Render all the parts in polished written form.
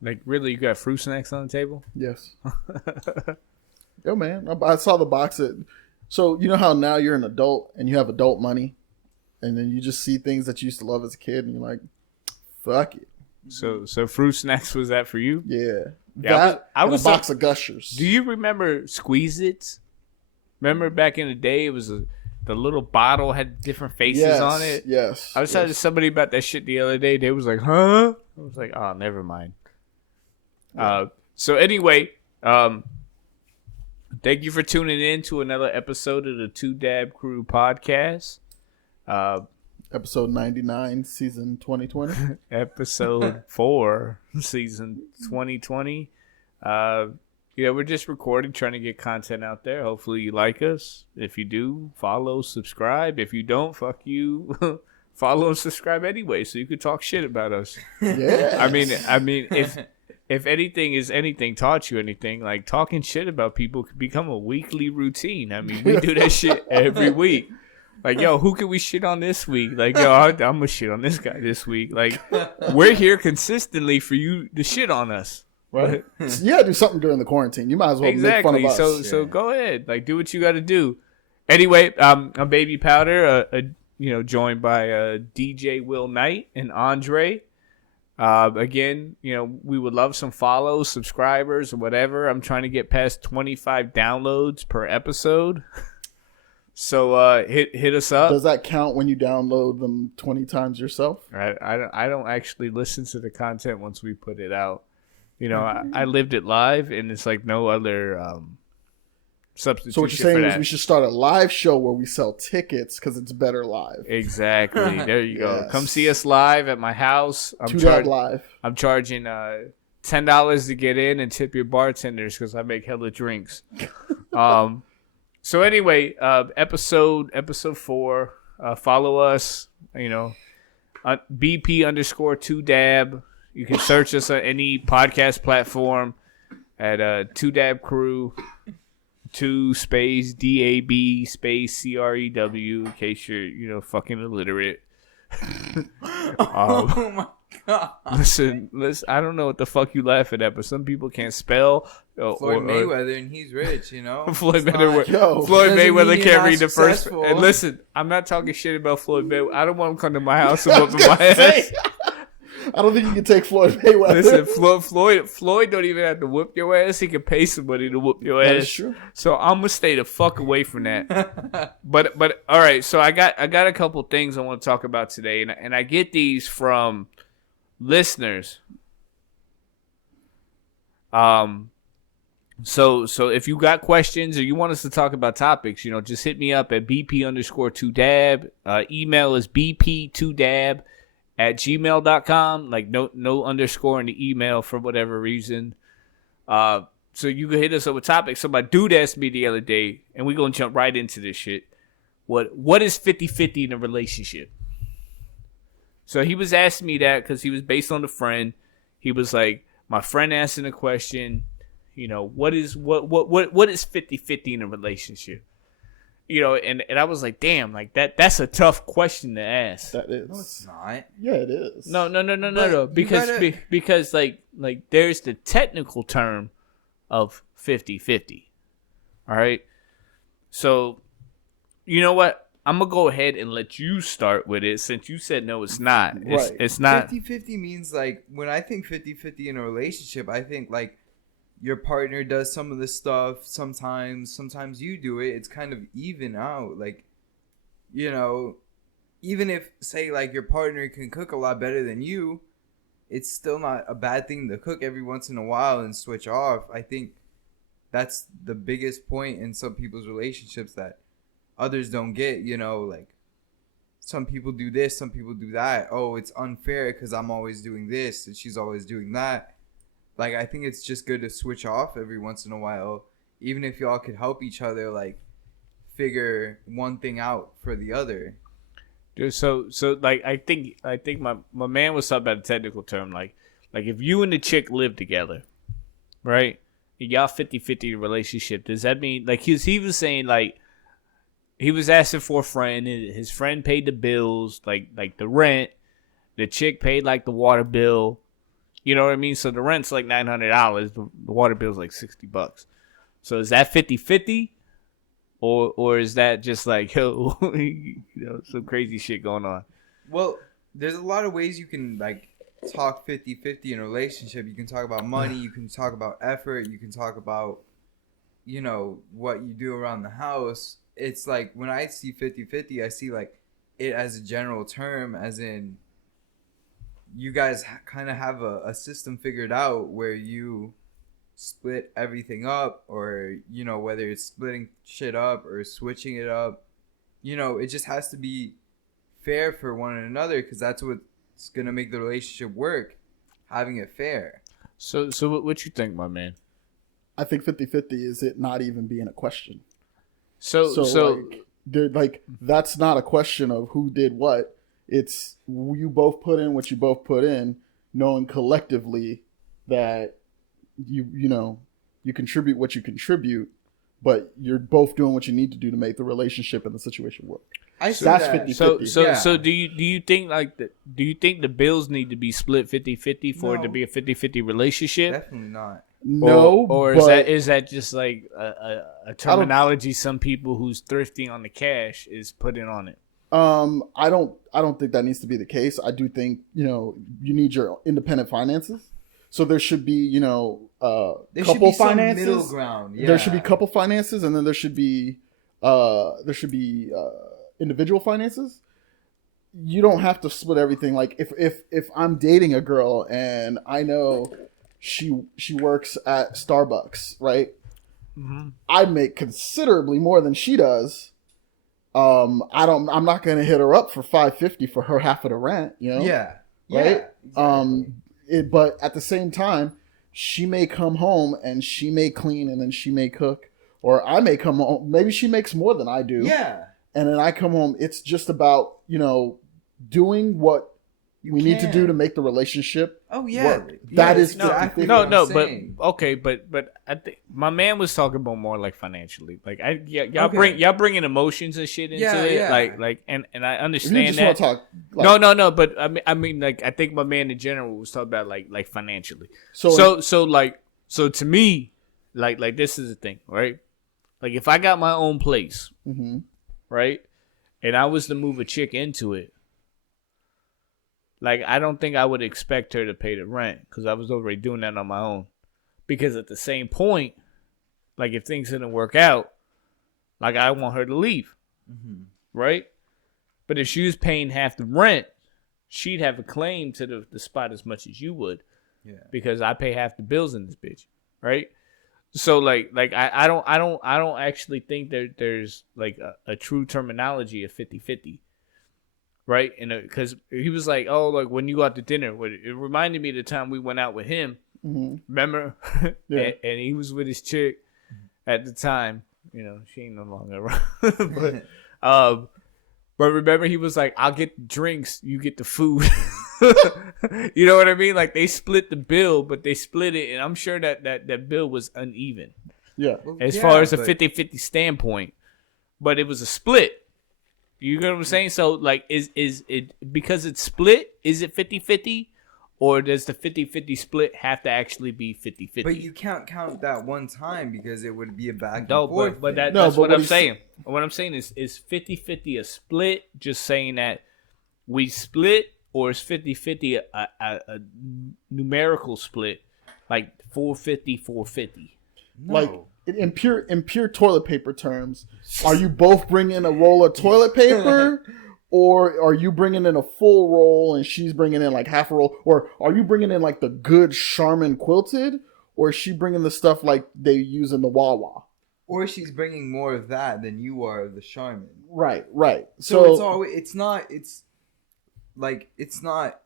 Like, really, you got fruit snacks on the table? Yes. Yo, man, I saw the box. So you know how now you're an adult and you have adult money, and then you just see things that you used to love as a kid, and you're like, fuck it. So fruit snacks was that for you? Yeah. Yeah, I was a box of Gushers. Do you remember Squeeze-Its? Remember back in the day, it was the little bottle had different faces on it? Yes. I was talking to somebody about that shit the other day. They was like, huh? I was like, oh, never mind. Yeah. So anyway, thank you for tuning in to another episode of the Two Dab Crew podcast. Episode 99, season 2020. Episode 4, season 2020. We're just recording, trying to get content out there. Hopefully you like us. If you do, follow, subscribe. If you don't, fuck you. Follow and subscribe anyway, so you could talk shit about us. Yeah. I mean, if anything taught you anything, like talking shit about people could become a weekly routine. I mean, we do that shit every week. Like, yo, who can we shit on this week? Like, yo, I'm going to shit on this guy this week. Like, we're here consistently for you to shit on us. Right? You got to do something during the quarantine. You might as well make fun of us. So go ahead. Like, do what you got to do. Anyway, I'm Baby Powder, joined by DJ Will Knight and Andre. Again, we would love some follows, subscribers, or whatever. I'm trying to get past 25 downloads per episode. So hit us up. Does that count when you download them 20 times yourself? I don't actually listen to the content once we put it out. I lived it live, and it's like no other substitution. So what you're saying is we should start a live show where we sell tickets because it's better live. Exactly. There you go. Come see us live at my house. Live. I'm charging $10 to get in and tip your bartenders because I make hella drinks. So anyway, episode 4. Follow us. BP_2Dab. You can search us on any podcast platform at 2Dab Crew. 2 space DAB space CREW in case you're fucking illiterate. Oh my god! Listen. I don't know what the fuck you laughing at, but some people can't spell. Floyd Mayweather, and he's rich, Floyd Mayweather can't read the first. And listen, I'm not talking shit about Floyd Mayweather. I don't want him to come to my house and whoop my ass. I don't think you can take Floyd Mayweather. Listen, Floyd don't even have to whoop your ass. He can pay somebody to whoop your ass. That's true. So I'm gonna stay the fuck away from that. but all right. So I got a couple things I want to talk about today, and I get these from listeners. So if you got questions or you want us to talk about topics, just hit me up at BP_2Dab. Email is BP2Dab@gmail.com. Like no underscore in the email for whatever reason. So you can hit us up with topics. So my dude asked me the other day, and we're gonna jump right into this shit. What is 50-50 in a relationship? So he was asking me that because he was based on a friend. He was like, my friend asking a question, what is 50-50 in a relationship? And I was like, damn, like that's a tough question to ask. That is. No, it's not. Yeah, it is. No. Because like there's the technical term of 50-50. All right. So, you know what? I'm going to go ahead and let you start with it since you said no, it's not. It's not. 50-50 means like when I think 50-50 in a relationship, I think like your partner does some of the stuff. Sometimes you do it. It's kind of even out. Like, even if, say, like your partner can cook a lot better than you, it's still not a bad thing to cook every once in a while and switch off. I think that's the biggest point in some people's relationships that others don't get. Like some people do this, some people do that. Oh, it's unfair because I'm always doing this and she's always doing that. Like, I think it's just good to switch off every once in a while, even if y'all could help each other, like, figure one thing out for the other. Dude, so like, I think my man was talking about a technical term, like if you and the chick live together, right? Y'all 50-50 relationship. Does that mean, like, he was saying, like, he was asking for a friend, and his friend paid the bills, like the rent, the chick paid, like, the water bill. You know what I mean? So the rent's like $900. The water bill's like $60. So is that 50-50? Or is that just like, yo, some crazy shit going on? Well, there's a lot of ways you can like talk 50-50 in a relationship. You can talk about money, you can talk about effort, you can talk about, what you do around the house. It's like when I see 50-50, I see like it as a general term, as in you guys kind of have a system figured out where you split everything up, or whether it's splitting shit up or switching it up, it just has to be fair for one another, because that's what's gonna make the relationship work, having it fair. So what you think, my man? I think 50-50 is it not even being a question. So like that's not a question of who did what. It's you both put in what you both put in, knowing collectively that you contribute what you contribute, but you're both doing what you need to do to make the relationship and the situation work. That's that. 50-50. So do you think do you think the bills need to be split 50-50 for it to be a 50-50 relationship? Definitely not. No, or is that just like a terminology some people who's thrifty on the cash is putting on it? I don't think that needs to be the case. I do think you need your independent finances, so there should be there couple should be finances, some middle ground. Yeah. There should be couple finances, and then there should be individual finances. You don't have to split everything. Like if I'm dating a girl and I know she works at Starbucks, right? Mm-hmm. I make considerably more than she does. I'm not gonna hit her up for $550 for her half of the rent, Yeah. Right? Yeah, exactly. But at the same time, she may come home and she may clean and then she may cook, or I may come home. Maybe she makes more than I do. Yeah. And then I come home. It's just about doing what we need to do to make the relationship work. That is exactly no, but okay, but I think my man was talking about more like financially. Like y'all bringing emotions and shit into it. Yeah. Like and I If you understand just that. want to talk, No, but I mean like I think my man in general was talking about like financially. So to me, like this is the thing, right? Like if I got my own place, mm-hmm. right, and I was to move a chick into it. Like, I don't think I would expect her to pay the rent because I was already doing that on my own. Because at the same point, like, if things didn't work out, like, I want her to leave. Mm-hmm. Right? But if she was paying half the rent, she'd have a claim to the spot as much as you would. Yeah. Because I pay half the bills in this bitch. Right? So, like I don't actually think there's, like, a true terminology of 50-50. Right, and because he was like, "Oh, like when you go out to dinner," it reminded me of the time we went out with him. Mm-hmm. Remember? Yeah. and he was with his chick at the time. She ain't no longer around. But remember, he was like, "I'll get the drinks, you get the food." You know what I mean? Like they split the bill, but they split it, and I'm sure that bill was uneven. Yeah. As far as a 50-50 standpoint, but it was a split. You know what I'm saying? So, like, is it because it's split? Is it 50-50? Or does the 50-50 split have to actually be 50-50? But you can't count that one time because it would be a back and forth. But thing. that's what I'm saying. What I'm saying is 50-50 a split, just saying that we split, or is 50-50 a numerical split, like 450-450? No. Like in pure toilet paper terms, are you both bringing a roll of toilet paper, or are you bringing in a full roll and she's bringing in like half a roll, or are you bringing in like the good Charmin quilted, or is she bringing the stuff like they use in the Wawa? Or she's bringing more of that than you are of the Charmin. Right. So it's not.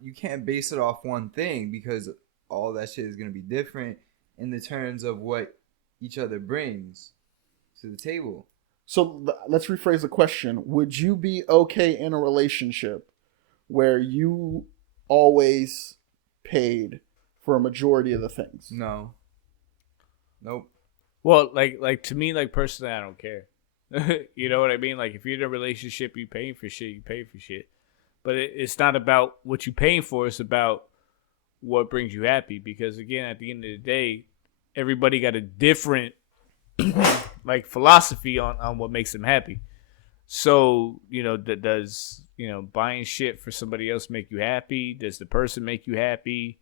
You can't base it off one thing because all that shit is gonna be different in the terms of what each other brings to the table. So let's rephrase the question. Would you be okay in a relationship where you always paid for a majority of the things? No. Nope. Well, like to me, like personally, I don't care. You know what I mean? Like if you're in a relationship, you paying for shit, you pay for shit. But it's not about what you're paying for. It's about what brings you happy, because again, at the end of the day, everybody got a different like philosophy on what makes them happy. So, does, buying shit for somebody else make you happy? Does the person make you happy?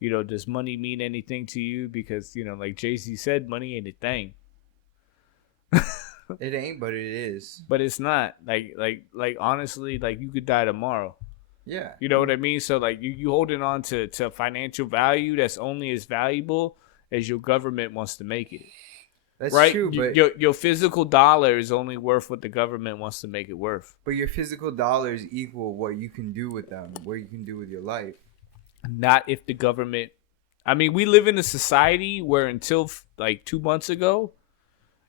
Does money mean anything to you? Because, like Jay-Z said, money ain't a thing. It ain't, but it is. But it's not. Like honestly, like you could die tomorrow. Yeah. You know what I mean? So like you holding on to financial value that's only as valuable as your government wants to make it. That's right? true, but Your physical dollar is only worth what the government wants to make it worth. But your physical dollars equal what you can do with them, what you can do with your life. Not if the government. I mean, we live in a society where until like 2 months ago,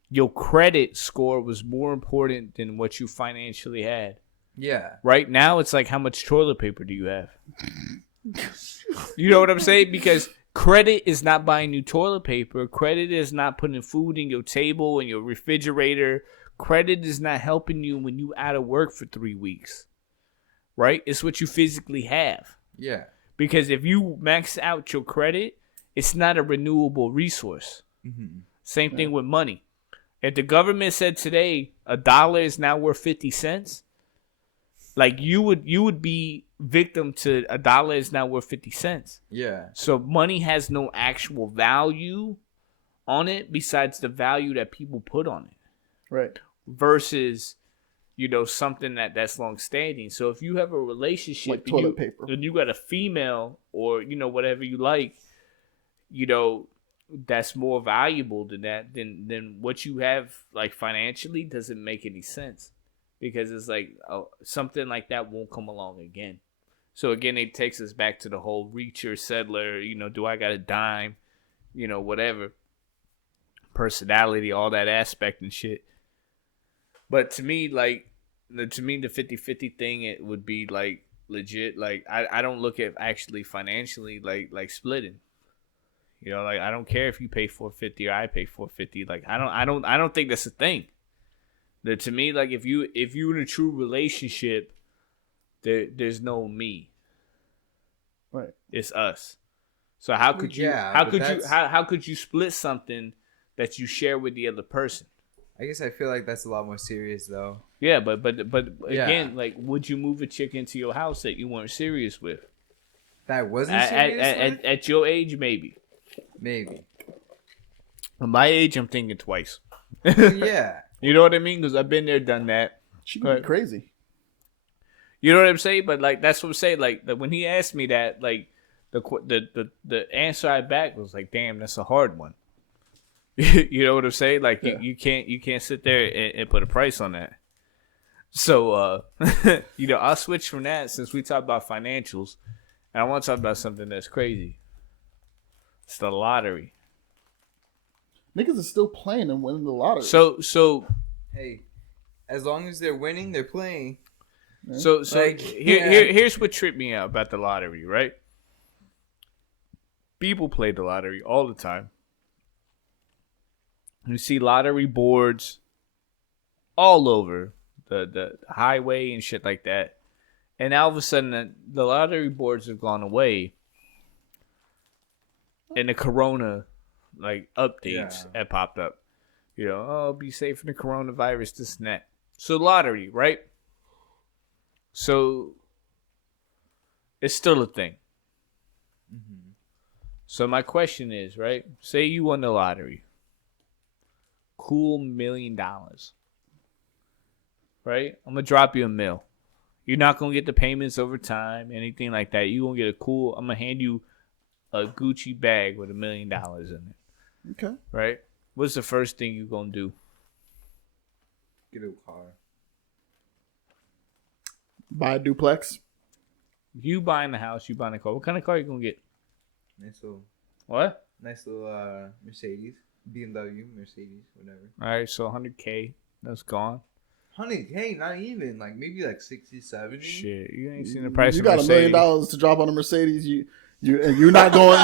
your credit score was more important than what you financially had. Yeah. Right now, it's like, how much toilet paper do you have? You know what I'm saying? Because credit is not buying new toilet paper. Credit is not putting food in your table and your refrigerator. Credit is not helping you when you out of work for 3 weeks. Right? It's what you physically have. Yeah. Because if you max out your credit, it's not a renewable resource. Mm-hmm. Same thing with money. If the government said today $1 is now worth 50 cents, like you would be victim to $1 is now worth 50 cents. Yeah. So money has no actual value on it besides the value that people put on it. Right. Versus, something that's long standing. So if you have a relationship, like toilet paper, and you got a female or whatever you like, that's more valuable than that, than what you have like financially doesn't make any sense, because it's like something like that won't come along again. So again, it takes us back to the whole reacher, settler, do I got a dime, whatever, personality, all that aspect and shit. But to me, like, the 50-50 thing, it would be like legit. Like, I don't look at actually financially like splitting. Like, I don't care if you pay $450 or I pay $450. Like, I don't think that's a thing. That to me, like, if you in a true relationship, there's no me. Right. It's us. So how could you how could you split something that you share with the other person? I guess I feel like that's a lot more serious though. Yeah, but Yeah. again, like, would you move a chick into your house that you weren't serious with? That wasn't serious at your age, maybe. Maybe. At my age, I'm thinking twice. Yeah. You know what I mean? Because I've been there, done that. She could be crazy. You know what I'm saying? But like, that's what I'm saying. Like, when he asked me that, like, the answer I back was like, damn, that's a hard one. You know what I'm saying? Like, yeah. you can't sit there and put a price on that. So, I'll switch from that since we talked about financials, and I want to talk about something that's crazy. It's the lottery. Niggas are still playing and winning the lottery. So hey, as long as they're winning, they're playing. So Like, here's what tripped me out about the lottery, right? People play the lottery all the time. You see lottery boards all over the highway and shit like that. And all of a sudden, the lottery boards have gone away. And the corona, like, updates have popped up. Be safe from the coronavirus, this and that. So lottery, right? So it's still a thing. Mm-hmm. So my question is, right? Say you won the lottery. Cool, $1 million. Right? I'm going to drop you $1 million. You're not going to get the payments over time, anything like that. You're going to get a cool, I'm going to hand you a Gucci bag with $1 million in it. Okay. Right? What's the first thing you're going to do? Get a car. Buy a duplex. You buying the house, you buying a car. What kind of car you going to get? Nice little Mercedes. BMW, Mercedes, whatever. All right, so $100K. That's gone. 100K, not even. Like, maybe like 60, 70. Shit, you ain't seen the price You of got Mercedes. $1 million to drop on a Mercedes. You're not going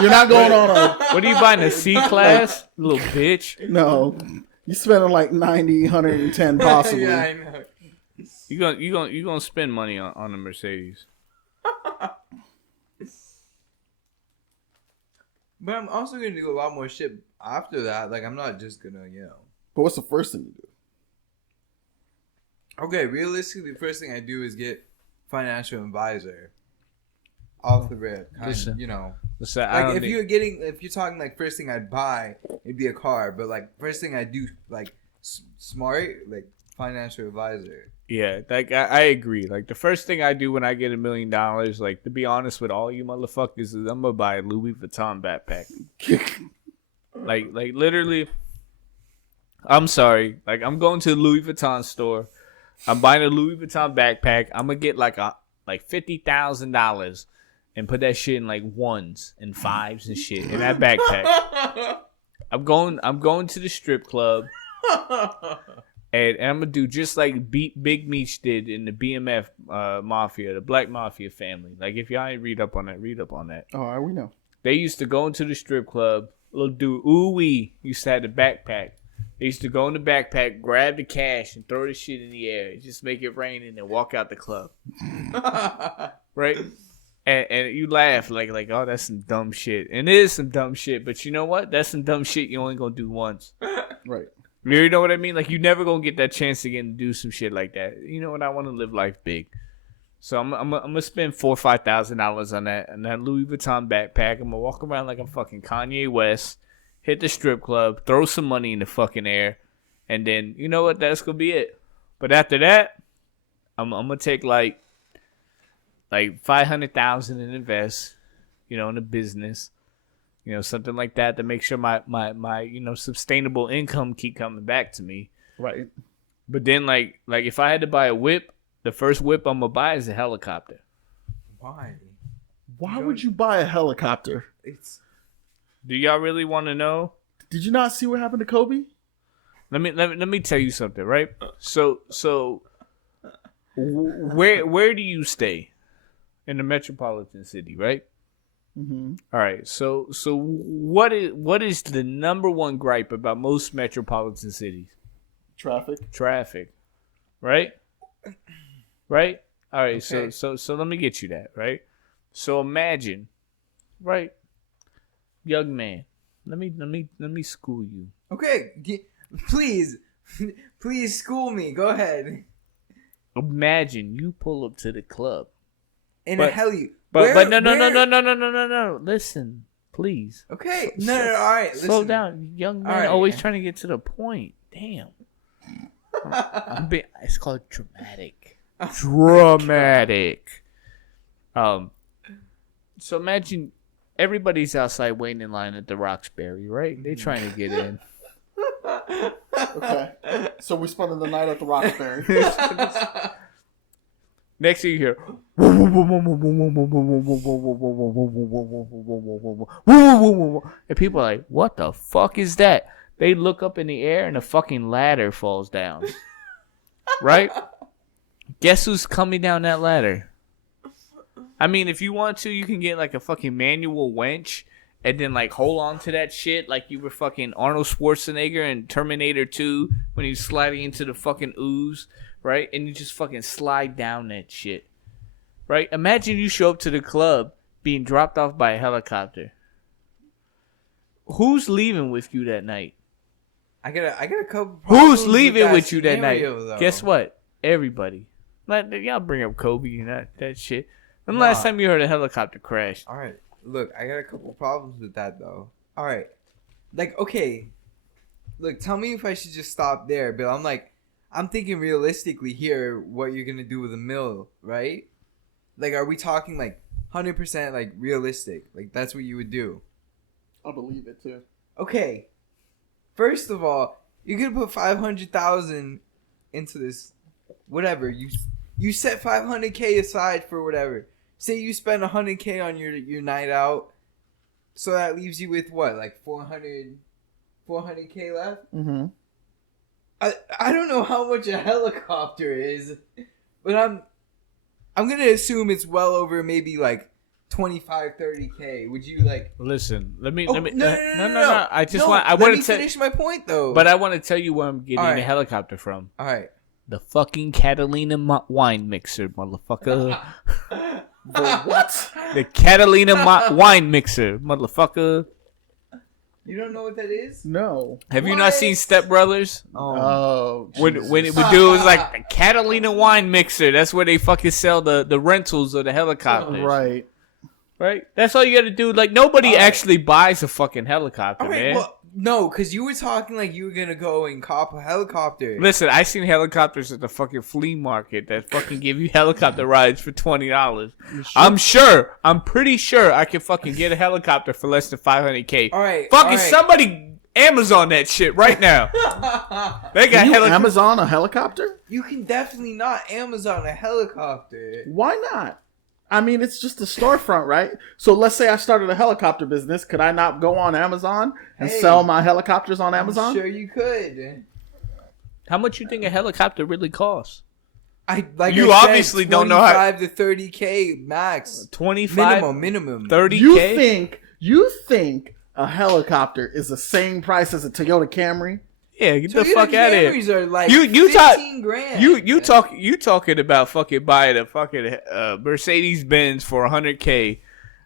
on a. What are you buying, a C-Class? Little bitch. No, you spending like 90, 110 possibly. Yeah, I know. You gonna spend money on a Mercedes. But I'm also gonna do a lot more shit after that. Like I'm not just gonna, But what's the first thing you do? Okay, realistically, the first thing I do is get financial advisor. Off the rip, Listen. Listen, I Like don't if you're talking like first thing I'd buy, it'd be a car. But like first thing I do, like smart, like financial advisor. Yeah, like I agree. Like the first thing I do when I get $1 million, like to be honest with all you motherfuckers, is I'm gonna buy a Louis Vuitton backpack. like literally, I'm sorry. Like I'm going to the Louis Vuitton store. I'm buying a Louis Vuitton backpack. I'm gonna get like $50,000 and put that shit in like ones and fives and shit in that backpack. I'm going to the strip club. And I'm gonna do just like Big Meech did in the BMF Mafia, the Black Mafia family. Like if y'all ain't read up on that. All right, we know. They used to go into the strip club. Little dude, ooh-wee, used to have the backpack. They used to go in the backpack, grab the cash, and throw the shit in the air. Just make it rain and then walk out the club. Right? And you laugh like, oh, that's some dumb shit. And it is some dumb shit, but you know what? That's some dumb shit you only gonna do once. Right. You know what I mean? Like, you never gonna get that chance again to do some shit like that. You know what? I want to live life big. So I'm gonna spend $4,000 or $5,000 on that Louis Vuitton backpack. I'm gonna walk around like I'm fucking Kanye West, hit the strip club, throw some money in the fucking air, and then you know what? That's gonna be it. But after that, I'm gonna take like $500,000 and invest, in a business, something like that to make sure my sustainable income keep coming back to me. Right. But then like if I had to buy a whip, the first whip I'm gonna buy is a helicopter. Why? Why would you buy a helicopter? Do y'all really want to know? Did you not see what happened to Kobe? Let me tell you something, right? So where do you stay? In the metropolitan city, right? Mm-hmm. All right. So what is the number one gripe about most metropolitan cities? Traffic. Right? Right? All right. Okay. So let me get you that, right? So imagine, right? Young man, let me school you. Okay, please school me. Go ahead. Imagine you pull up to the club. In a heli. But no. Listen, please. Okay. No. All right. Slow down, young man. Right. Always trying to get to the point. Damn. It's called dramatic. Dramatic. So imagine everybody's outside waiting in line at the Roxbury, right? They trying to get in. Okay. So we're spending the night at the Roxbury. Next thing you hear, and people are like, "What the fuck is that?" They look up in the air and a fucking ladder falls down. Right? Guess who's coming down that ladder? I mean, if you want to, you can get like a fucking manual winch and then like hold on to that shit like you were fucking Arnold Schwarzenegger in Terminator 2 when he was sliding into the fucking ooze. Right? And you just fucking slide down that shit. Right? Imagine you show up to the club being dropped off by a helicopter. Who's leaving with you that night? I got a couple. Who's leaving with you that night? Though. Guess what? Everybody. Y'all bring up Kobe and that shit. When the last time you heard a helicopter crash? All right. Look, I got a couple problems with that though. All right. Like, okay. Look, tell me if I should just stop there, but I'm thinking realistically here what you're going to do with $1 million, right? Like, are we talking like 100% like realistic? Like, that's what you would do? I believe it too. Okay. First of all, you're going to put $500,000 into this, whatever. You set $500K aside for whatever. Say you spend $100K on your night out. So that leaves you with what? Like $400K left? Mm-hmm. I don't know how much a helicopter is, but I'm gonna assume it's well over maybe like 25-30K. Would you like listen? Let me. No. I want to finish my point though. But I want to tell you where I'm getting the helicopter from. All right. The fucking Catalina wine mixer, motherfucker. The what? The Catalina wine mixer, motherfucker. You don't know what that is? No. Have you not What? seen Step Brothers? Oh. When Jesus. it would do, it was like a Catalina wine mixer. That's where they fucking sell the rentals of the helicopters. Right. Right? That's all you gotta do. Like, nobody Alright. actually buys a fucking helicopter, All right, man. well, no, because you were talking like you were gonna go and cop a helicopter. Listen, I seen helicopters at the fucking flea market that fucking give you helicopter rides for $20. I'm pretty sure I can fucking get a helicopter for less than $500K. All right, Fucking all right. somebody Amazon that shit right now. They got Can you helicopters. Amazon a helicopter? You can definitely not Amazon a helicopter. Why not? I mean, it's just a storefront, right? So let's say I started a helicopter business. Could I not go on Amazon and Hey, sell my helicopters on I'm Amazon? sure you could. How much you think a helicopter really costs? You obviously don't know how- 25 to 30K max 25, minimum. 30K? You think a helicopter is the same price as a Toyota Camry? Yeah, get the Toyota fuck out of here. Camrys are like You 15 grand. You talking about fucking buying a fucking Mercedes Benz for $100K?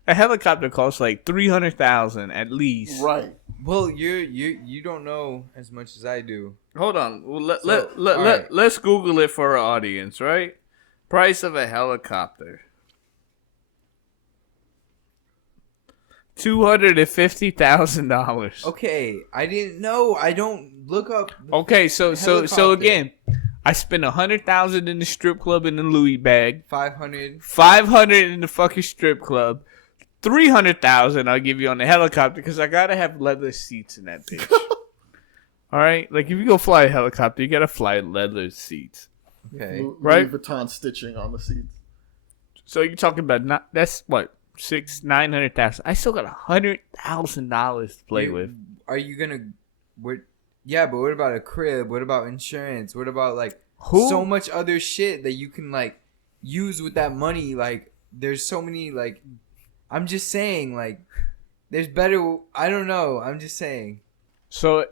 A helicopter costs like $300,000 at least. Right. Well, you don't know as much as I do. Hold on. Well, So, all right. let's Google it for our audience, right? Price of a helicopter. $250,000. Okay, I didn't know. I don't look up. Okay, so Helicopter. again, I spent $100,000 in the strip club in the Louis bag, 500. $500 in the fucking strip club, $300,000 I'll give you on the helicopter because I gotta have leather seats in that bitch. All right, like if you go fly a helicopter, you gotta fly leather seats. Okay. Right? Louis Vuitton stitching on the seats. So you're talking about that's what $900,000. I still got $100,000 to play with. Are you gonna? What? Yeah, but what about a crib? What about insurance? What about like Who? so much other shit that you can like use with that money? Like, there's so many like. I'm just saying, like, there's better. I don't know. I'm just saying. So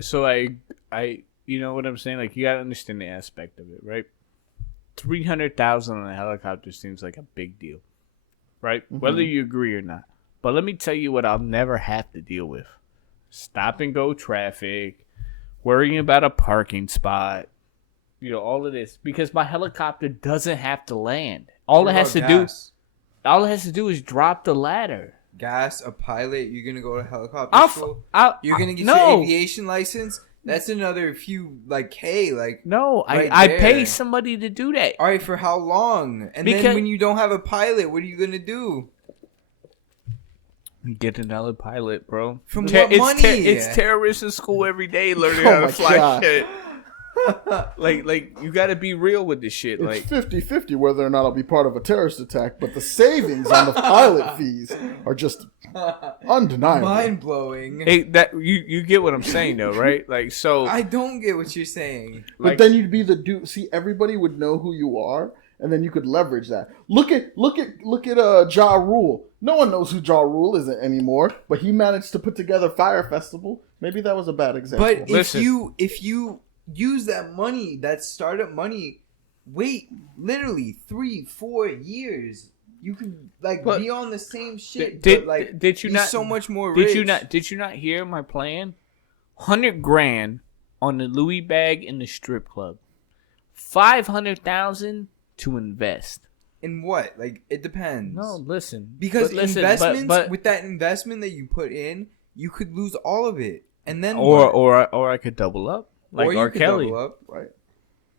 I you know what I'm saying? Like you gotta understand the aspect of it, right? $300,000 on a helicopter seems like a big deal, right? Mm-hmm. Whether you agree or not. But let me tell you what I'll never have to deal with: stop and go traffic, worrying about a parking spot, all of this, because my helicopter doesn't have to land. All What it has to about do, gas? all it has to do is drop the ladder. Gas, a pilot. You're gonna go to helicopter I'll, school. I'll, You're gonna get no. your aviation license. That's another few like K. Like, No, right I there. pay somebody to do that. all right, for how long? And Because- then when you don't have a pilot, what are you gonna do? Get another pilot, bro. From what money? It's terrorists in school every day learning Oh how to my fly God. shit. like you got to be real with this shit. Like, It's 50-50 whether or not I'll be part of a terrorist attack, but the savings on the pilot fees are just undeniable. Mind blowing. hey, that you get what I'm saying though, right? Like, so I don't get what you're saying. But like, then you'd be the dude. See, everybody would know who you are, and then you could leverage that. Look at Ja Rule. No one knows who Ja Rule is anymore, but he managed to put together Fire Festival. Maybe that was a bad example. But Listen. if you use that money, that startup money, wait literally 3-4 years, you could like But be on the same shit. did but, like, did you be not so much more rich? Did you not hear my plan? $100,000 on the Louis bag in the strip club. $500,000 to invest. In what? Like, it depends. No, listen. Because But listen, investments, but with that investment that you put in, you could lose all of it, and then or what? or I could double up like or you R. could Kelly. double up. right,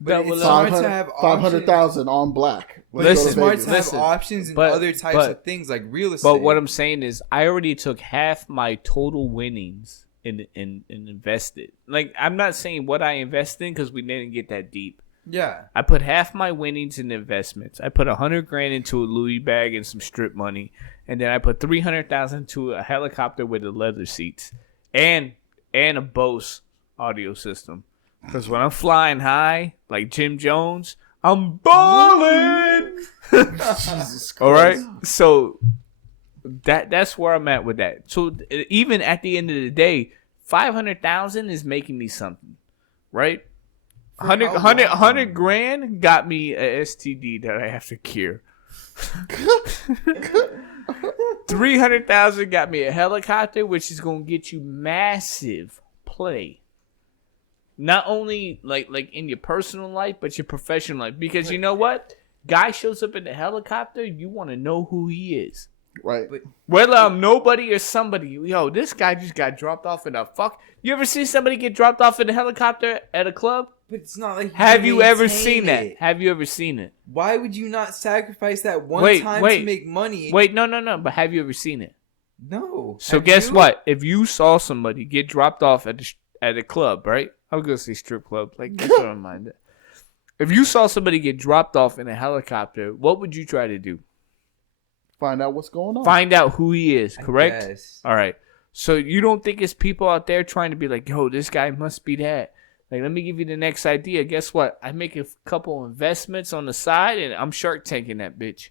But Double it's up. smart to have 500,000 on black. But Listen, it's smart Vegas. to have listen, options and but- other types but- of things like real estate. But what I'm saying is, I already took half my total winnings and invested. Like, I'm not saying what I invested in because we didn't get that deep. yeah, I put half my winnings in investments. I put $100,000 into a Louis bag and some strip money, and then I put $300,000 to a helicopter with the leather seats and a Bose audio system. Because when I'm flying high, like Jim Jones, I'm balling. Jesus Christ. All right, so that's where I'm at with that. So even at the end of the day, 500,000 is making me something, right? For how long? 100 grand got me a STD that I have to cure. $300,000 got me a helicopter, which is gonna get you massive play. Not only like in your personal life, but your professional life. Because you know what? Guy shows up in the helicopter, you want to know who he is. Right. Whether I'm nobody or somebody. Yo, this guy just got dropped off in a fuck. You ever see somebody get dropped off in a helicopter at a club? But it's not like Have you ever maintain seen that? it. Have you ever seen it? Why would you not sacrifice that one time to make money? Wait, no. But have you ever seen it? No. So Have guess you? what? If you saw somebody get dropped off at a club, right? I was gonna say strip club, like that's what I'm minded. If you saw somebody get dropped off in a helicopter, what would you try to do? Find out what's going on. Find out who he is, correct? Yes. All right. So you don't think it's people out there trying to be like, yo, this guy must be that. Like, let me give you the next idea. Guess what? I make a couple investments on the side, and I'm Shark Tanking that bitch.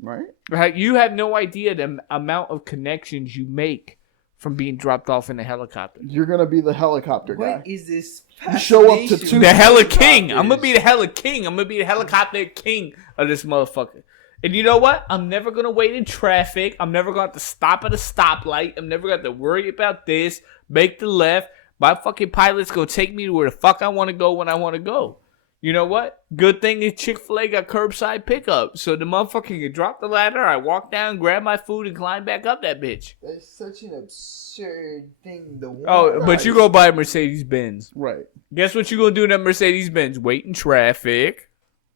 Right. Right? You have no idea the amount of connections you make from being dropped off in a helicopter. You're gonna be the helicopter guy. What is this? You show up to fascination two- The with hella king. helicopters? I'm gonna be the hella king. I'm gonna be the helicopter king of this motherfucker. And you know what? I'm never gonna wait in traffic. I'm never gonna have to stop at a stoplight. I'm never gonna have to worry about this. Make the left. My fucking pilot's gonna take me to where the fuck I want to go when I want to go. You know what? Good thing that Chick-fil-A got curbside pickup. So the motherfucker can drop the ladder. I walk down, grab my food, and climb back up that bitch. That's such an absurd thing to want. Oh, but you go buy a Mercedes-Benz. Right. Guess what you gonna do in that Mercedes-Benz? Wait in traffic.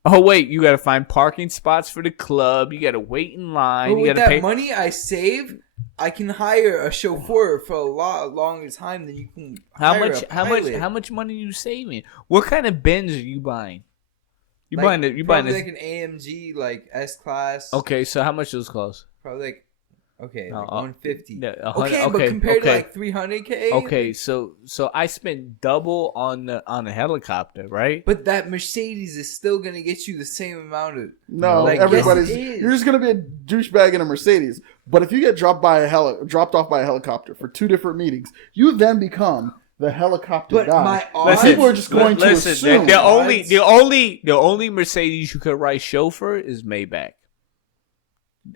Oh wait, you gotta find parking spots for the club. You gotta wait in line. But You with gotta that pay. money I save, I can hire a chauffeur for a lot longer time than you can. How hire much? a How much? pilot. How much money are you saving? What kind of Benz are you buying? You Like, buying the? You buying probably this? like an AMG, like S class. Okay, so how much those cost? Probably like okay, No, like 150. Yeah, 100 Okay, but compared okay. to like 300K. Okay, so I spent double on a helicopter, right? But that Mercedes is still gonna get you the same amount of. No, Like, everybody's. yes, it is. You're just gonna be a douchebag in a Mercedes. But if you get dropped off by a helicopter for 2 different meetings, you then become the helicopter But guy. my And odds- people are just going to listen, assume. the only Mercedes you could write chauffeur is Maybach,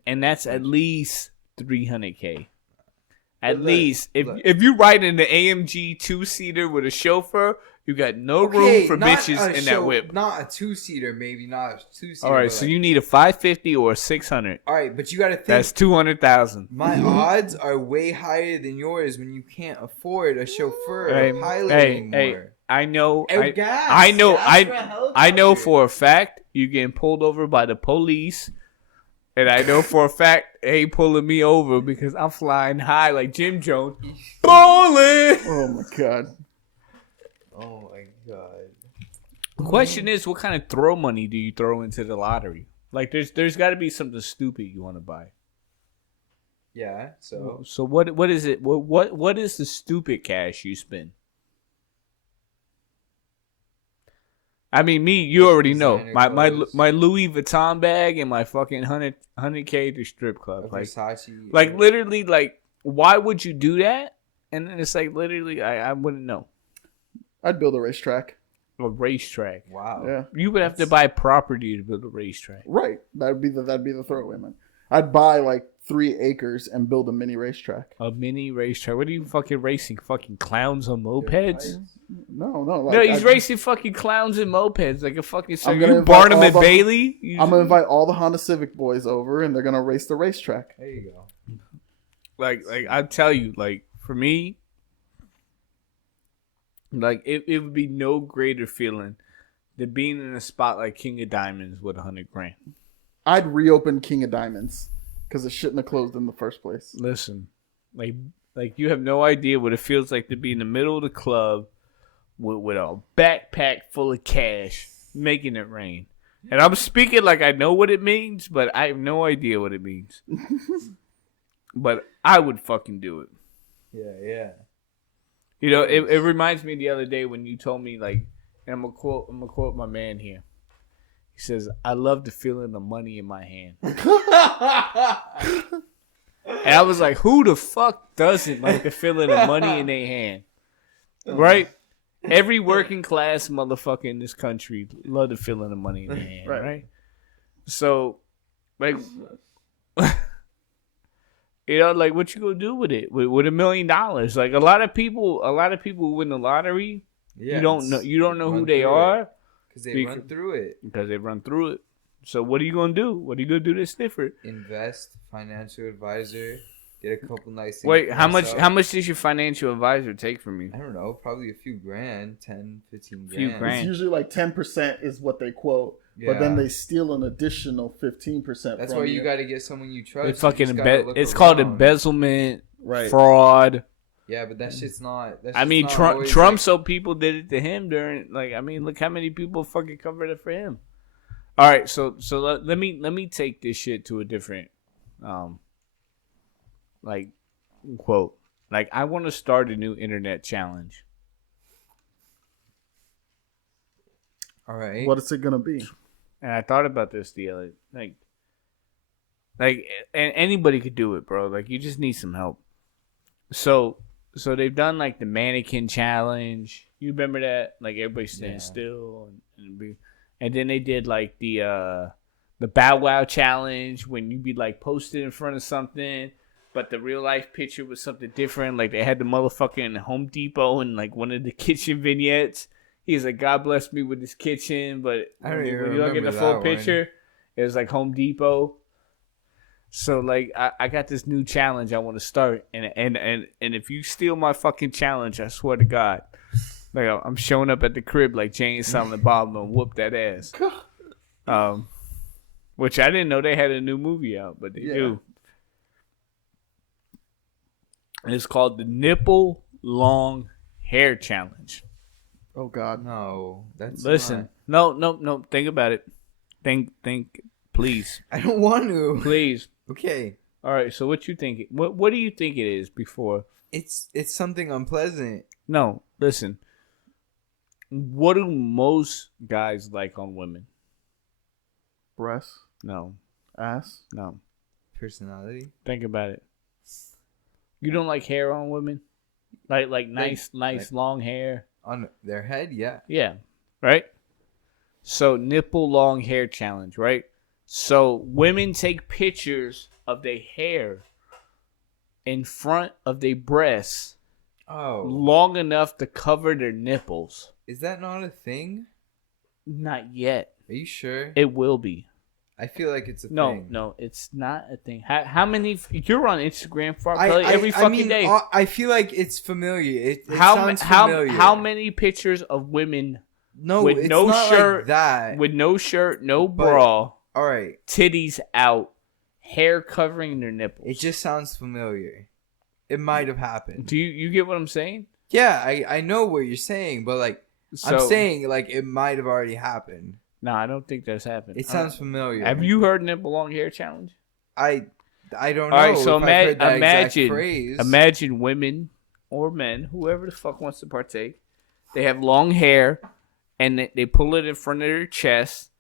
and that's at least 300K. At Look, least look. if you ride in the AMG 2-seater with a chauffeur, you got no room for not bitches a in that whip. Not a 2-seater, maybe not a 2-seater. All right, but so like- you need a 550 or a 600. All right, but you got to think. That's 200,000. My odds are way higher than yours when you can't afford a chauffeur or Hey, a pilot hey, anymore. I know. And gas, I know. gas for a I know helicopter. for a fact you getting pulled over by the police, and I know for a fact they ain't pulling me over because I'm flying high like Jim Jones. Bowling. Oh my god. Oh my god. The question is, what kind of throw money do you throw into the lottery? Like, there's got to be something stupid you want to buy. Yeah. So So what is it? What is the stupid cash you spend? I mean, me, you already know. Designer clothes. My Louis Vuitton bag and my fucking 100K to strip club. a Like Versace. literally, like, why would you do that? And then it's like, literally, I wouldn't know. I'd build a racetrack. A racetrack. Wow. Yeah. You would have to buy property to build a racetrack. Right. That'd be the throwaway man. I'd buy like 3 acres and build a mini racetrack. A mini racetrack. What are you fucking racing? Fucking clowns on mopeds? No. Like, No, he's I'd- racing fucking clowns and mopeds like a fucking. So I'm gonna you invite Barnum all and the- Bailey? You- I'm gonna invite all the Honda Civic boys over, and they're gonna race the racetrack. There you go. like I tell you, like for me, like it would be no greater feeling than being in a spot like King of Diamonds with $100,000. I'd reopen King of Diamonds because it shouldn't have closed in the first place. Listen, like you have no idea what it feels like to be in the middle of the club with a backpack full of cash, making it rain. And I'm speaking like I know what it means, but I have no idea what it means. But I would fucking do it. Yeah. You know, it reminds me the other day when you told me, like, and I'm gonna quote my man here. He says, "I love the feeling of money in my hand." And I was like, who the fuck doesn't like the feeling of money in their hand? Right? Every working class motherfucker in this country love the feeling of money in their hand, Right. right? So, like, You know, like what you gonna do with it? With $1 million? Like a lot of people who win the lottery, Yeah, you don't know who they are because they run through it. Because they run through it. So what are you gonna do? What are you gonna do that's different? Invest, financial advisor, get a couple nice things. Wait, for how myself. much does your financial advisor take from you? I don't know, probably a few grand, 10, 15 Few grand. grand. It's usually like 10% is what they quote, but then they steal an additional 15%. That's from why you got to get someone you trust. They You fucking just gotta look it's called around. embezzlement, Right. fraud. Yeah, but that shit's not. That's I just mean, not Trump. always, Trump. like- So people did it to him during. Like, I mean, look how many people fucking covered it for him. All right, so let me take this shit to a different, like, quote. Like, I want to start a new internet challenge. All right. What is it gonna be? And I thought about this the other, and anybody could do it, bro. Like, you just need some help. So they've done like the mannequin challenge. You remember that? Like everybody standing still, and then they did like the Bow Wow challenge when you be like posted in front of something, but the real life picture was something different. Like they had the motherfucking Home Depot and like one of the kitchen vignettes. He's like, God bless me with this kitchen, but I don't even when you look at remember the full that one. picture, it was like Home Depot. So like I got this new challenge I want to start, and if you steal my fucking challenge, I swear to God, like I'm showing up at the crib like Jane Silent Bob and whoop that ass. Which I didn't know they had a new movie out, but they do. And it's called the Nipple Long Hair Challenge. Oh God. No, that's Listen, not- no. Think about it. Think, please, I don't want to. please. Okay, All right. So what you think? What do you think it is before? it's something unpleasant. No, listen. What do most guys like on women? Breasts, No, ass. no. Personality. Think about it. You don't like hair on women? Like nice like- long hair? On their head, yeah. Yeah. Right? So nipple long hair challenge, right? So women take pictures of their hair in front of their breasts Oh, long enough to cover their nipples. is that not a thing? Not yet. Are you sure? It will be. I feel like it's a No, thing. no, it's not a thing. How many? You're on Instagram for probably every fucking day. I feel like it's familiar. It How sounds familiar. how many pictures of women No, with it's no not shirt, like that. with no shirt, no But- bra, All right, titties out, hair covering their nipples? it just sounds familiar. It might have happened. Do you get what I'm saying? Yeah, I know what you're saying, but like I'm saying, like it might have already happened. No, I don't think that's happened. It sounds familiar. Have you heard nipple long hair challenge? I don't know. All right, so if I've heard that exact imagine phrase. imagine women or men, whoever the fuck wants to partake. They have long hair, and they pull it in front of their chest,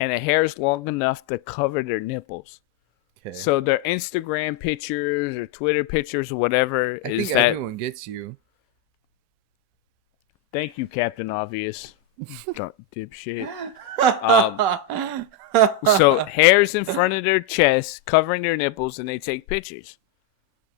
and the hair is long enough to cover their nipples. Okay. So their Instagram pictures or Twitter pictures or whatever I is think that. everyone gets you. Thank you, Captain Obvious. Dipshit. So hair's in front of their chest, covering their nipples, and they take pictures,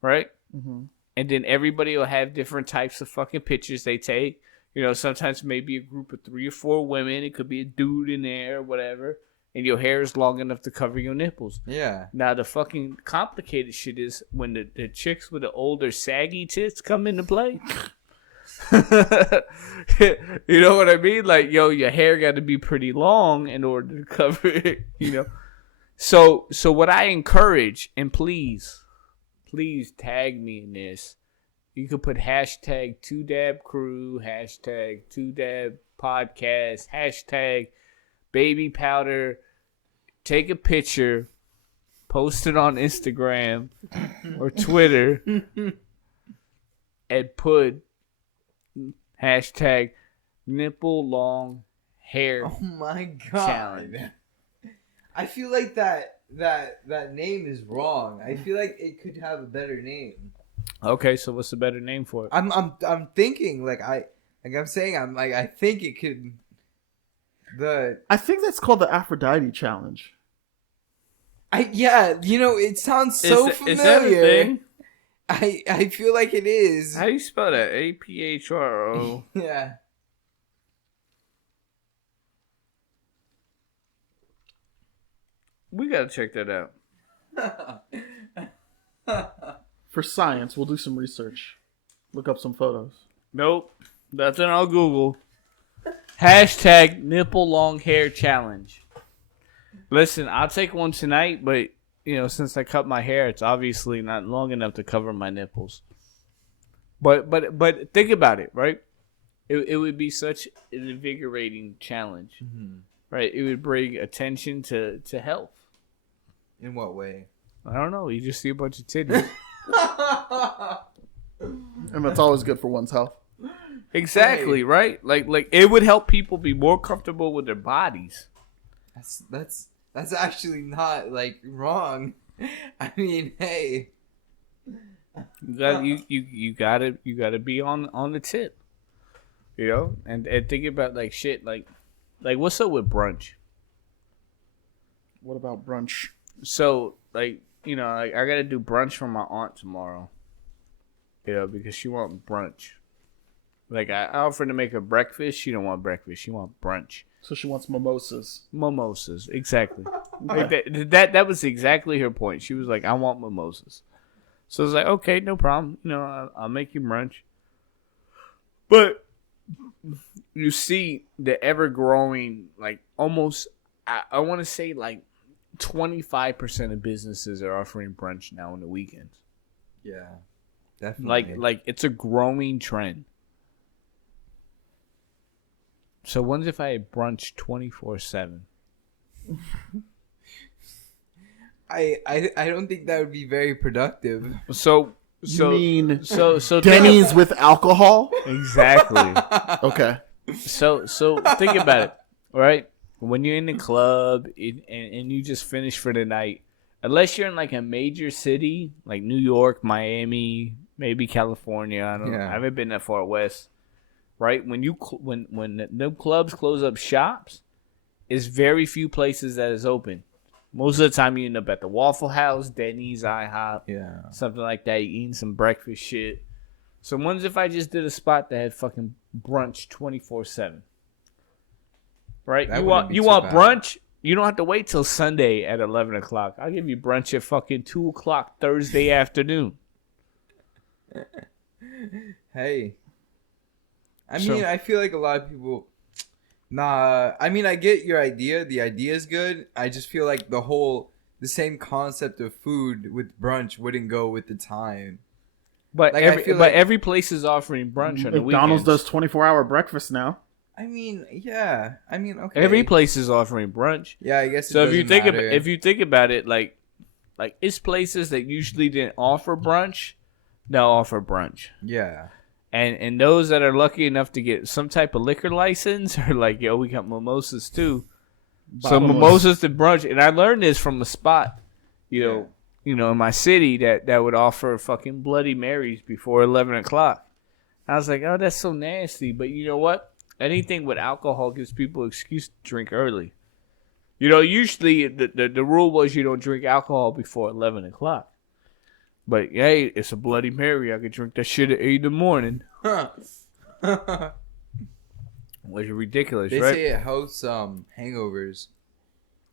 right? Mm-hmm. And then everybody will have different types of fucking pictures they take. You know, sometimes maybe a group of 3 or 4 women. It could be a dude in there or whatever. And your hair is long enough to cover your nipples. Yeah. Now, the fucking complicated shit is when the chicks with the older saggy tits come into play. You know what I mean? Like, yo, your hair got to be pretty long in order to cover it, you know? So what I encourage, and please tag me in this. You could put hashtag 2DabCrew, hashtag 2DabPodcast, hashtag baby powder. Take a picture, post it on Instagram or Twitter, and put hashtag nipple long hair. Oh my god. Challenge. I feel like that name is wrong. I feel like it could have a better name. Okay, so what's the better name for it? I'm thinking I think it could I think that's called the Aphrodite challenge. It sounds so familiar. Is that a thing? I feel like it is. How do you spell that? APHRO. Yeah. We gotta check that out. For science, we'll do some research. Look up some photos. Nope. That's on Google. Hashtag nipple long hair challenge. Listen, I'll take one tonight, but since I cut my hair, it's obviously not long enough to cover my nipples. But think about it, right? It would be such an invigorating challenge, right? It would bring attention to health. In what way? I don't know. You just see a bunch of titties. And that's always good for one's health. Exactly, right? Like it would help people be more comfortable with their bodies. That's actually not like wrong. I mean, hey, you gotta be on the tip, and think about like shit like what's up with brunch? What about brunch? So like I gotta do brunch for my aunt tomorrow, because she want brunch. Like I offered to make her breakfast, she don't want breakfast, she want brunch. So she wants mimosas. Mimosas, exactly. Like that was exactly her point. She was like, I want mimosas. So I was like, okay, no problem. I'll make you brunch. But you see the ever-growing, like almost, I want to say like 25% of businesses are offering brunch now on the weekends. Yeah, definitely. Like it's a growing trend. So when's if I had brunch 24/7? I don't think that would be very productive. So You mean so Denny's with alcohol? exactly. Okay. So think about it, right? When you're in the club and you just finish for the night, unless you're in like a major city like New York, Miami, maybe California, I don't know. I haven't been that far west. Right? When the clubs close up shops, it's very few places that is open. Most of the time you end up at the Waffle House, Denny's, IHOP, something like that. You eating some breakfast shit. So when's if I just did a spot that had fucking brunch 24/7? Right? You want brunch? You don't have to wait till Sunday at 11 o'clock. I'll give you brunch at fucking 2 o'clock Thursday afternoon. Hey. I mean, I feel like a lot of people... Nah, I mean, I get your idea. The idea is good. I just feel like the same concept of food with brunch wouldn't go with the time. But every place is offering brunch on the weekends. McDonald's does 24-hour breakfast now. I mean, yeah. I mean, okay. Every place is offering brunch. Yeah, I guess. So if you think about it, like it's places that usually didn't offer brunch, now offer brunch. Yeah. And those that are lucky enough to get some type of liquor license are like, yo, we got mimosas too. So mimosas to brunch. And I learned this from a spot, in my city that would offer fucking Bloody Marys before 11 o'clock. I was like, oh, that's so nasty. But you know what? Anything with alcohol gives people an excuse to drink early. Usually the rule was you don't drink alcohol before 11 o'clock. But, hey, it's a Bloody Mary. I could drink that shit at 8 in the morning. Which is ridiculous, they right? say it helps hangovers.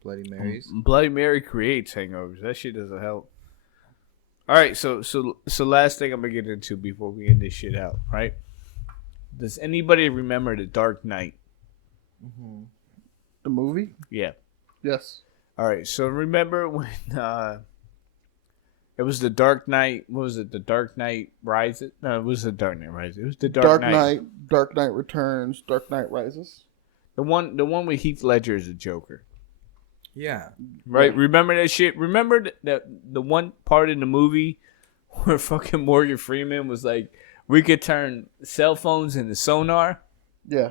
Bloody Marys. Bloody Mary creates hangovers. That shit doesn't help. All right, so last thing I'm going to get into before we end this shit out, right? Does anybody remember The Dark Knight? Mm-hmm. The movie? Yeah. Yes. All right, so remember when... It was The Dark Knight. What was it? The Dark Knight Rises? No, it was The Dark Knight Rises. It was The Dark Knight. Dark Knight Returns, Dark Knight Rises. The one with Heath Ledger as a Joker. Yeah. Right? Yeah. Remember that shit? Remember the one part in the movie where fucking Morgan Freeman was like, we could turn cell phones into sonar? Yeah.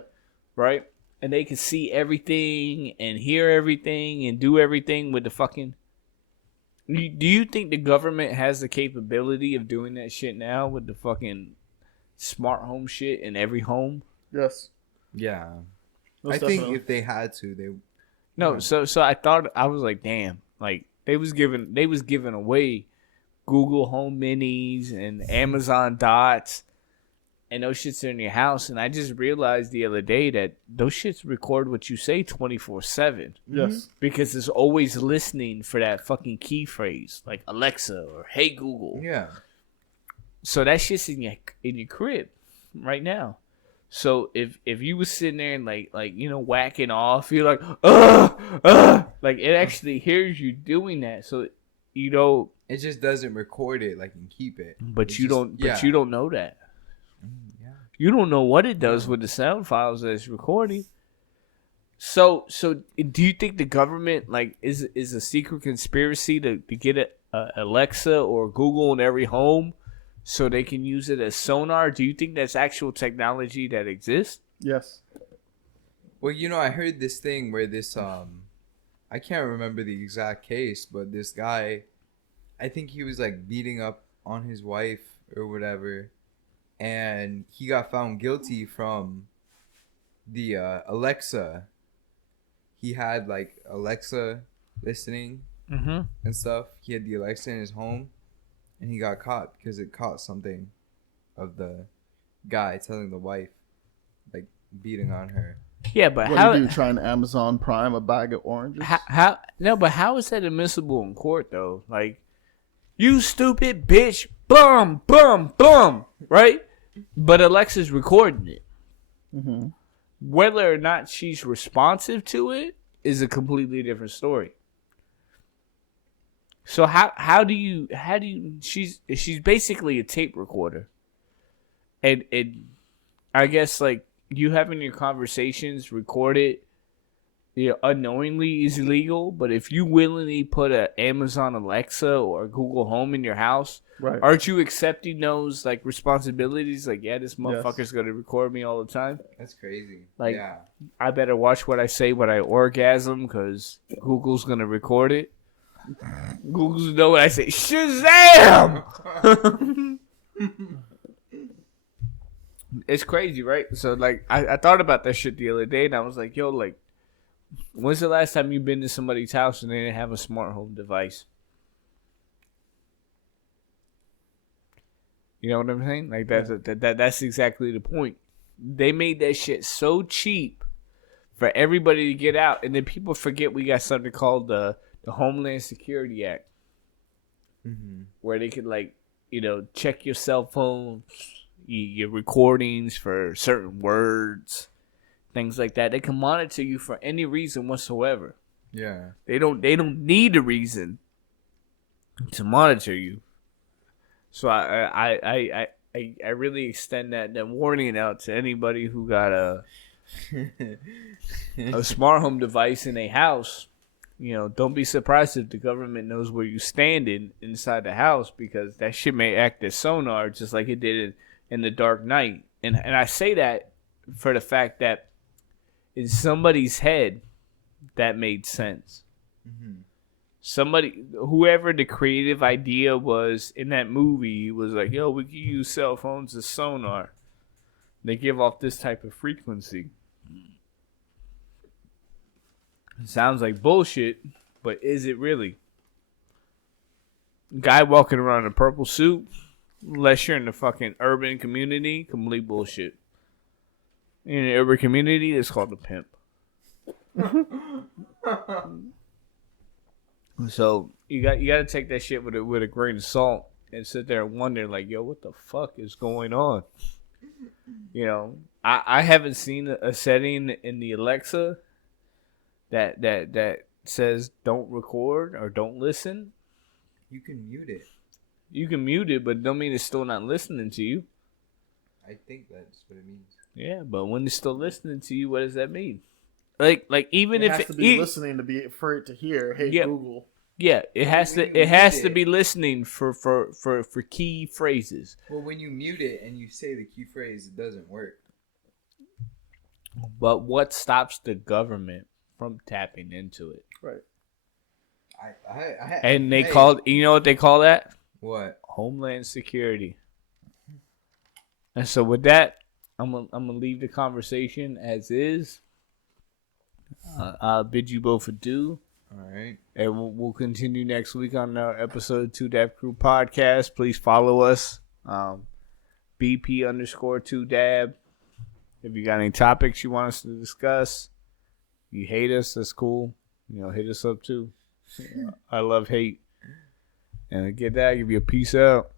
Right? And they could see everything and hear everything and do everything with the fucking... Do you think the government has the capability of doing that shit now with the fucking smart home shit in every home? Yes. Yeah. Most I definitely. think if they had to, they... No, so I thought, I was like, damn. Like, They was giving away Google Home Minis and Amazon Dots, and those shits are in your house. And I just realized the other day that those shits record what you say 24/7. Yes. Because it's always listening for that fucking key phrase, like Alexa or Hey Google. Yeah. So that shit's in your crib right now. So if you was sitting there and like whacking off, you're like like it actually hears you doing that. So it just doesn't record it like and keep it. But you don't know that. Yeah. You don't know what it does with the sound files that it's recording. So do you think the government is a secret conspiracy to get a Alexa or Google in every home so they can use it as sonar? Do you think that's actual technology that exists? Yes. Well, I heard this thing where this I can't remember the exact case, but this guy, I think he was like beating up on his wife or whatever, and he got found guilty from the Alexa. He had like Alexa listening and stuff. He had the Alexa in his home, and he got caught because it caught something of the guy telling the wife, like, beating on her. Yeah, but What how do you do? Try and Amazon Prime a bag of oranges? but how is that admissible in court though? Like, you stupid bitch, bum, bum, bum, right? But Alexa's recording it. Mm-hmm. Whether or not she's responsive to it is a completely different story. So how do you she's basically a tape recorder. And I guess like you having your conversations recorded unknowingly is illegal, but if you willingly put a Amazon Alexa or Google Home in your house, Right. aren't you accepting those like responsibilities? Like, yeah, this motherfucker's gonna record me all the time. That's crazy. Like, yeah. I better watch what I say when I orgasm because Google's gonna record it. Google's know what I say. Shazam! It's crazy, right? So like, I thought about that shit the other day, and I was like, yo, like, when's the last time you've been to somebody's house and they didn't have a smart home device? You know what I'm saying? Like that's exactly the point. They made that shit so cheap for everybody to get out, and then people forget we got something called the Homeland Security Act, where they could check your cell phone, your recordings for certain words, things like that. They can monitor you for any reason whatsoever. Yeah. They don't need a reason to monitor you. So I really extend that warning out to anybody who got a smart home device in a house. Don't be surprised if the government knows where you stand inside the house, because that shit may act as sonar just like it did in The Dark Knight. And I say that for the fact that in somebody's head that made sense. Whoever the creative idea was in that movie was like, yo, we can use cell phones as sonar. They give off this type of frequency. It sounds like bullshit, but is it really? Guy walking around in a purple suit, unless you're in the fucking urban community, complete bullshit. In the urban community, it's called a pimp. So you got to take that shit with a grain of salt and sit there and wonder, like, yo, what the fuck is going on? I haven't seen a setting in the Alexa that says don't record or don't listen. You can mute it. You can mute it, but don't mean it's still not listening to you. I think that's what it means. Yeah, but when it's still listening to you, what does that mean? Like even it if has to be listening for it to hear, hey, yeah, Google. Yeah, it has to be listening for key phrases. Well, when you mute it and you say the key phrase, it doesn't work. But what stops the government from tapping into it? Right. And they called, you know what they call that? What? Homeland Security. And so with that, I'm gonna leave the conversation as is. I'll bid you both adieu. All right. And we'll continue next week on our episode 2 Dab Crew podcast. Please follow us. BP_2Dab. If you got any topics you want us to discuss, you hate us, that's cool. Hit us up too. I love hate. And to get that, I'll give you a peace out.